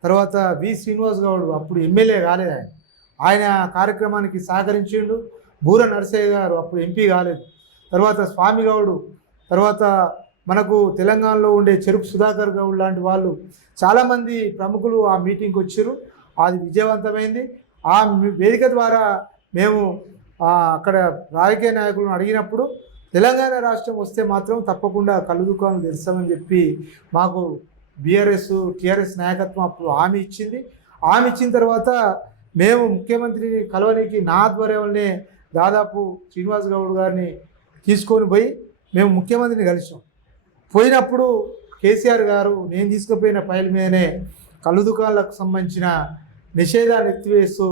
తర్వాత వి శ్రీనివాస్ గౌడ్ అప్పుడు ఎమ్మెల్యే కాలేదు, ఆయన కార్యక్రమానికి సహకరించిండు. బూర నరసయ్య గారు అప్పుడు ఎంపీ కాలేదు. తర్వాత స్వామి గౌడు, తర్వాత మనకు తెలంగాణలో ఉండే చెరుకు సుధాకర్ గౌడ్ లాంటి వాళ్ళు చాలామంది ప్రముఖులు ఆ మీటింగ్కి వచ్చారు. అది విజయవంతమైంది. ఆ వేదిక ద్వారా మేము అక్కడ రాజకీయ నాయకులను అడిగినప్పుడు తెలంగాణ రాష్ట్రం వస్తే మాత్రం తప్పకుండా కళ్ళు దుకాణాలు తెరుస్తామని చెప్పి మాకు బీఆర్ఎస్ టీఆర్ఎస్ నాయకత్వం అప్పుడు హామీ ఇచ్చింది. హామీ ఇచ్చిన తర్వాత మేము ముఖ్యమంత్రిని కలవడానికి నా ఆధ్వర్యంలోనే దాదాపు శ్రీనివాస్ గౌడ్ గారిని తీసుకొని పోయి మేము ముఖ్యమంత్రిని కలిసాం. పోయినప్పుడు కేసీఆర్ గారు నేను తీసుకుపోయిన ఫైల్ మీదనే కళ్ళు దుకాణాలకు సంబంధించిన నిషేధాన్ని ఎత్తివేస్తూ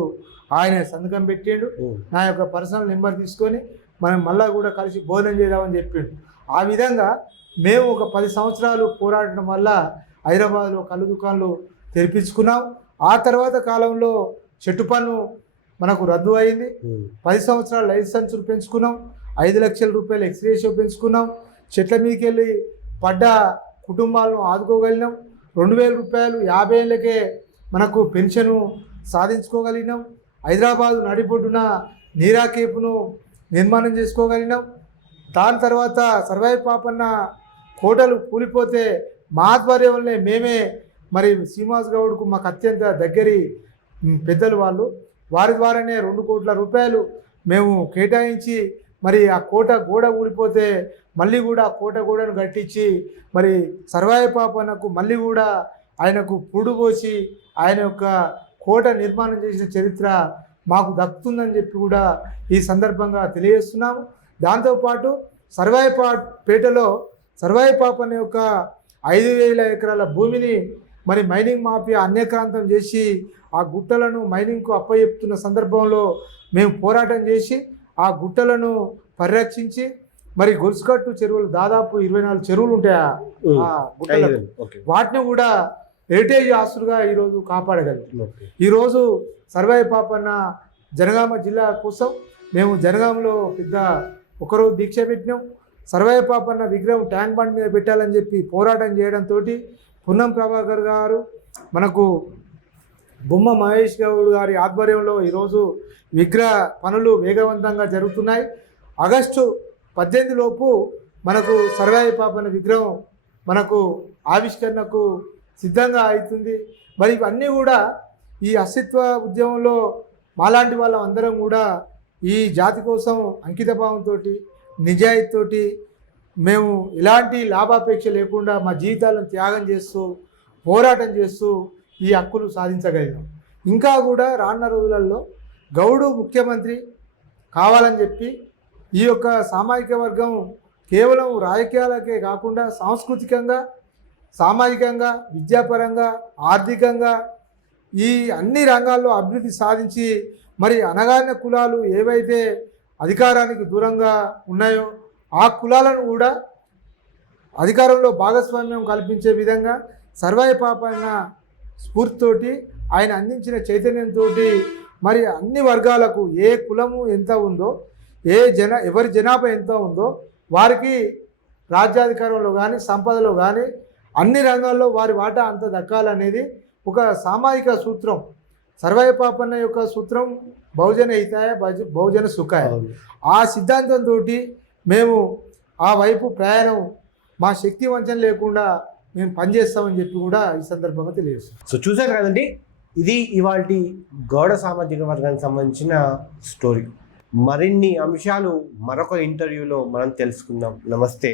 ఆయన సంతకం పెట్టిండు. నా యొక్క పర్సనల్ నెంబర్ తీసుకొని మనం మళ్ళా కూడా కలిసి భోజనం చేద్దామని చెప్పిండు. ఆ విధంగా మేము ఒక 10 సంవత్సరాలు పోరాడటం వల్ల హైదరాబాద్లో కళ్ళు దుకాణాలు తెరిపించుకున్నాం. ఆ తర్వాత కాలంలో చెట్టు పన్ను మనకు రద్దు అయింది. 10 సంవత్సరాలు లైసెన్సులు పెంచుకున్నాం. 5 లక్షల రూపాయలు ఎక్స్గ్రేషియో పెంచుకున్నాం. చెట్ల మీదకి వెళ్ళి పడ్డ కుటుంబాలను ఆదుకోగలిగినాం. 2,000 రూపాయలు 50 ఏళ్ళకే మనకు పెన్షను సాధించుకోగలిగినాం. హైదరాబాదు నడిబొడ్డున నీరా కేపును నిర్మాణం చేసుకోగలిగినాం. దాని తర్వాత సర్వాయి పాపన్న కోటలు కూలిపోతే మా ఆధ్వర్యంలోనే మేమే మరి శ్రీనివాస్ గౌడ్కు మాకు అత్యంత దగ్గరి పెద్దలు వాళ్ళు. వారి ద్వారానే 2 కోట్ల రూపాయలు మేము కేటాయించి మరి ఆ కోట గోడ ఊడిపోతే మళ్ళీ కూడా ఆ కోట గోడను కట్టించి మరి సర్వాయి పాపన్నకు మళ్ళీ కూడా ఆయనకు పురుడు పోసి ఆయన యొక్క కోట నిర్మాణం చేసిన చరిత్ర మాకు దక్కుతుందని చెప్పి కూడా ఈ సందర్భంగా తెలియజేస్తున్నాము. దాంతోపాటు పేటలో సర్వాయి పాపన్న యొక్క 5,000 ఎకరాల భూమిని మరి మైనింగ్ మాఫియా అన్యక్రాంతం చేసి ఆ గుట్టలను మైనింగ్కు అప్పచెప్తున్న సందర్భంలో మేము పోరాటం చేసి ఆ గుట్టలను పరిరక్షించి మరి గొలుసుకట్టు చెరువులు దాదాపు 24 చెరువులు ఉంటాయి ఆ గుట్టలకు, వాటిని కూడా హెరిటేజ్ ఆస్తులుగా ఈరోజు కాపాడగలుగుతున్నాం. ఈరోజు సర్వాయి పాపన్న జనగామ జిల్లా కోసం మేము జనగామలో పెద్ద ఒకరోజు దీక్ష పెట్టినాం. సర్వాయి పాపన్న విగ్రహం ట్యాంక్ బండ్ మీద పెట్టాలని చెప్పి పోరాటం చేయడంతో పున్నం ప్రభాకర్ గారు మనకు బొమ్మ మహేష్ గౌడ్ గారి ఆధ్వర్యంలో ఈరోజు విగ్రహ పనులు వేగవంతంగా జరుగుతున్నాయి. ఆగస్టు 18 లోపు మనకు సర్వాయి పాపన్న విగ్రహం మనకు ఆవిష్కరణకు సిద్ధంగా అవుతుంది. మరి ఇవన్నీ కూడా ఈ అస్తిత్వ ఉద్యమంలో మాలాంటి వాళ్ళం అందరం కూడా ఈ జాతి కోసం అంకితభావంతో నిజాయితీతోటి మేము ఎలాంటి లాభాపేక్ష లేకుండా మా జీవితాలను త్యాగం చేస్తూ పోరాటం చేస్తూ ఈ హక్కులు సాధించగలిగాం. ఇంకా కూడా రానున్న రోజులలో గౌడు ముఖ్యమంత్రి కావాలని చెప్పి ఈ యొక్క సామాజిక వర్గం కేవలం రాజకీయాలకే కాకుండా సాంస్కృతికంగా, సామాజికంగా, విద్యాపరంగా, ఆర్థికంగా ఈ అన్ని రంగాల్లో అభివృద్ధి సాధించి మరి అణగారిన కులాలు ఏవైతే అధికారానికి దూరంగా ఉన్నాయో ఆ కులాలను కూడా అధికారంలో భాగస్వామ్యం కల్పించే విధంగా సర్వాయి పాపన్న స్ఫూర్తితోటి ఆయన అందించిన చైతన్యంతో మరి అన్ని వర్గాలకు ఏ కులము ఎంత ఉందో, ఎవరి జనాభా ఎంత ఉందో వారికి రాజ్యాధికారంలో కానీ సంపదలో కానీ అన్ని రంగాల్లో వారి వాటా అంత దక్కాలనేది ఒక సామాజిక సూత్రం. సర్వాయి పాపన్న యొక్క సూత్రం బహుజన హితాయ బహుజన సుఖాయ. ఆ సిద్ధాంతంతో మేము ఆ వైపు ప్రయాణం మా శక్తి వంచన లేకుండా మేము పనిచేస్తామని చెప్పి కూడా ఈ సందర్భంగా తెలియజేస్తాం. సో చూసారు కదండి, ఇది ఇవాల్టి గౌడ సామాజిక వర్గానికి సంబంధించిన స్టోరీ. మరిన్ని అంశాలు మరొక ఇంటర్వ్యూలో మనం తెలుసుకుందాం. నమస్తే.